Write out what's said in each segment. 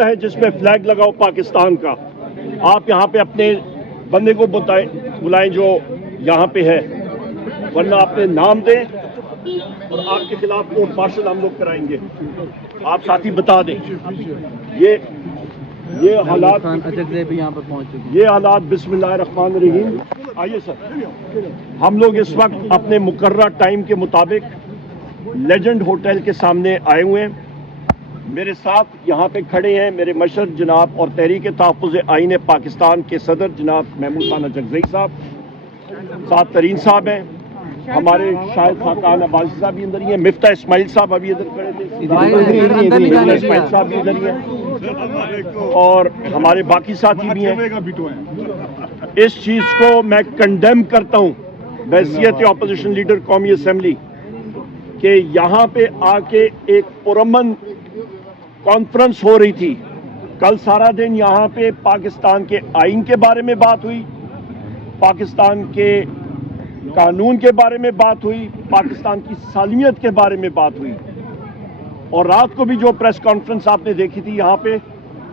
لگتا ہے جس میں فلیگ لگاؤ پاکستان کا. آپ یہاں پہ اپنے بندے کو بلائیں جو یہاں پہ ہے, ورنہ اپنے نام دیں اور آپ کے خلاف کورٹ مارشل ہم لوگ کرائیں گے. آپ ساتھی بتا دیں یہ حالات بسم اللہ الرحمن الرحیم. آئیے سر, ہم لوگ اس وقت اپنے مقررہ ٹائم کے مطابق لیجنڈ ہوٹل کے سامنے آئے ہوئے ہیں. میرے ساتھ یہاں پہ کھڑے ہیں میرے مشر جناب اور تحریک تحفظ آئین پاکستان کے صدر جناب محمود خان اچکزئی صاحب, ساتھ ترین صاحب ہیں, ہمارے شاہد خاقان عباسی صاحب بھی ادھر ہی ہیں, مفتاح اسماعیل صاحب ابھی ادھر کھڑے تھے, مفتاح اسماعیل صاحب بھی ادھر ہی ہیں, اور ہمارے باقی ساتھی بھی ہیں. اس چیز کو میں کنڈیم کرتا ہوں بحیثیت اپوزیشن لیڈر قومی اسمبلی کہ یہاں پہ آ کے ایک پرامن کانفرنس ہو رہی تھی. کل سارا دن یہاں پہ پاکستان کے آئین کے بارے میں بات ہوئی, پاکستان کے قانون کے بارے میں بات ہوئی, پاکستان کی سالمیت کے بارے میں بات ہوئی, اور رات کو بھی جو پریس کانفرنس آپ نے دیکھی تھی یہاں پہ,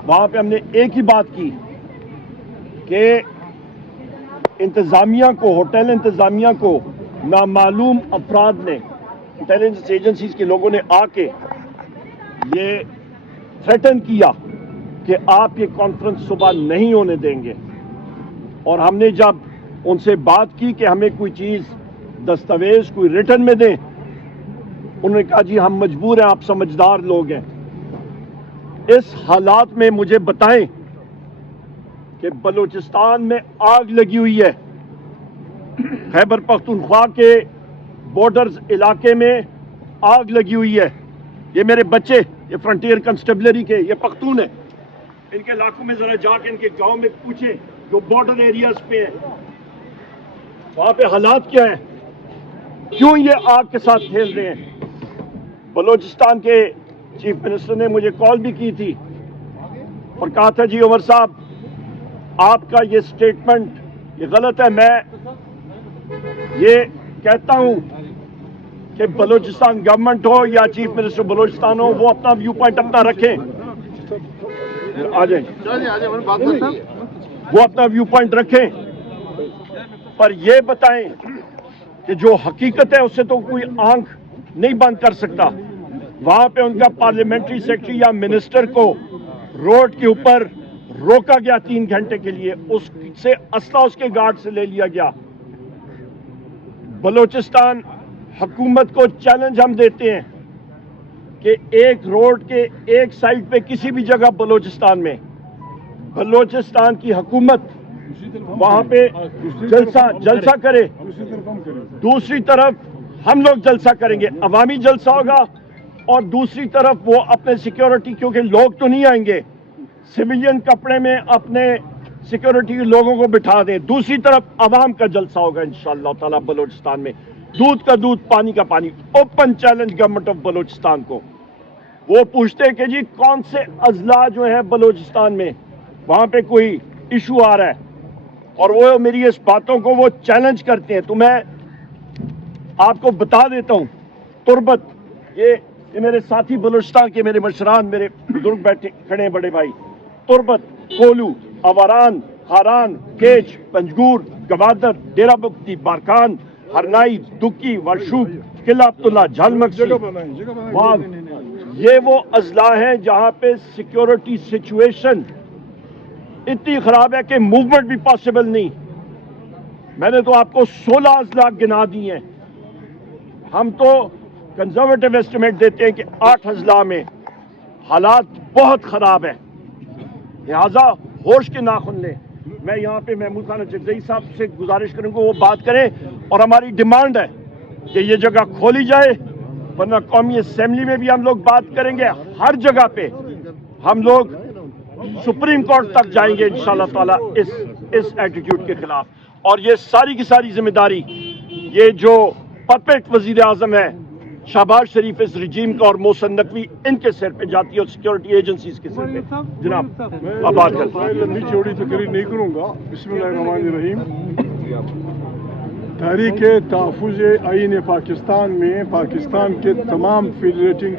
وہاں پہ ہم نے ایک ہی بات کی کہ انتظامیہ کو, ہوٹل انتظامیہ کو نامعلوم افراد نے, انٹیلیجنس ایجنسیز کے لوگوں نے آ کے یہ تھریٹن کیا کہ آپ یہ کانفرنس صبح نہیں ہونے دیں گے. اور ہم نے جب ان سے بات کی کہ ہمیں کوئی چیز دستاویز کوئی ریٹن میں دیں, انہوں نے کہا جی ہم مجبور ہیں, آپ سمجھدار لوگ ہیں. اس حالات میں مجھے بتائیں کہ بلوچستان میں آگ لگی ہوئی ہے, خیبر پختونخوا کے بارڈرز علاقے میں آگ لگی ہوئی ہے. یہ میرے بچے, یہ فرنٹیئر کنسٹیبلری کے, یہ پختون ہیں, ان کے علاقوں میں ذرا جا کے ان کے گاؤں میں پوچھیں جو بارڈر ایریاز پہ ہیں وہاں پہ حالات کیا ہیں, کیوں یہ آگ کے ساتھ کھیل رہے ہیں. بلوچستان کے چیف منسٹر نے مجھے کال بھی کی تھی اور کہا تھا جی عمر صاحب آپ کا یہ سٹیٹمنٹ یہ غلط ہے. میں یہ کہتا ہوں کہ بلوچستان گورنمنٹ ہو یا چیف منسٹر بلوچستان ہو, وہ اپنا ویو پوائنٹ اپنا رکھیں, آ جائیں, وہ اپنا ویو پوائنٹ رکھیں, پر یہ بتائیں کہ جو حقیقت ہے اس سے تو کوئی آنکھ نہیں بند کر سکتا. وہاں پہ ان کا پارلیمنٹری سیکرٹری یا منسٹر کو روڈ کے اوپر روکا گیا 3 گھنٹے کے لیے, اس سے اسلحہ اس کے گارڈ سے لے لیا گیا. بلوچستان حکومت کو چیلنج ہم دیتے ہیں کہ ایک روڈ کے ایک سائڈ پہ کسی بھی جگہ بلوچستان میں بلوچستان کی حکومت وہاں پہ جلسہ کرے, دوسری طرف ہم لوگ جلسہ کریں گے, عوامی جلسہ ہوگا, اور دوسری طرف وہ اپنے سیکیورٹی, کیونکہ لوگ تو نہیں آئیں گے, سویلین کپڑے میں اپنے سیکیورٹی کے لوگوں کو بٹھا دیں, دوسری طرف عوام کا جلسہ ہوگا انشاءاللہ تعالی بلوچستان میں. دودھ کا دودھ پانی کا پانی, open challenge government of Balochistan کو. وہ پوچھتے ہیں کہ جی کون سے اضلاع جو ہیں بلوچستان میں وہاں پہ کوئی ایشو آ رہا ہے, اور وہ میری اس باتوں کو وہ چیلنج کرتے ہیں. تو میں آپ کو بتا دیتا ہوں, تربت, یہ میرے ساتھی بلوچستان کے میرے مشران میرے بزرگ بیٹھے کھڑے ہیں بڑے بھائی, تربت, کولو, آواران, خاران, کیچ, پنجگور, گوادر, ڈیرہ بگٹی, بارکان, ہرنائی, دکی, ورشوک, قلعہ عبداللہ, جھلمکسی, واگ, یہ وہ اضلاع ہیں جہاں پہ سیکیورٹی سچویشن اتنی خراب ہے کہ موومنٹ بھی پاسبل نہیں. میں نے تو آپ کو 16 اضلاع گنا دی ہیں. ہم تو کنزرویٹو ایسٹیمیٹ دیتے ہیں کہ 8 اضلاع میں حالات بہت خراب ہیں, لہذا ہوش کے ناخن لیں. میں یہاں پہ محمود خان اچکزئی صاحب سے گزارش کروں گا وہ بات کریں, اور ہماری ڈیمانڈ ہے کہ یہ جگہ کھولی جائے, ورنہ قومی اسمبلی میں بھی ہم لوگ بات کریں گے. ہر جگہ پہ ہم لوگ سپریم کورٹ تک جائیں گے انشاءاللہ تعالیٰ اس ایٹیٹیوڈ کے خلاف. اور یہ ساری کی ساری ذمہ داری یہ جو پپیٹ وزیر اعظم ہے شہباز شریف اس رجیم کا اور محسن نقوی, ان کے سر پہ جاتی ہے اور سیکیورٹی ایجنسیز کے سر پہ. جناب آپ بات کریں. چوڑی تقریر نہیں کروں گا. بسم اللہ الرحمن الرحیم. تحریک تحفظ آئین پاکستان میں پاکستان کے تمام فیڈریٹنگ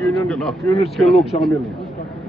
یونٹس کے لوگ شامل ہیں.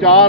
4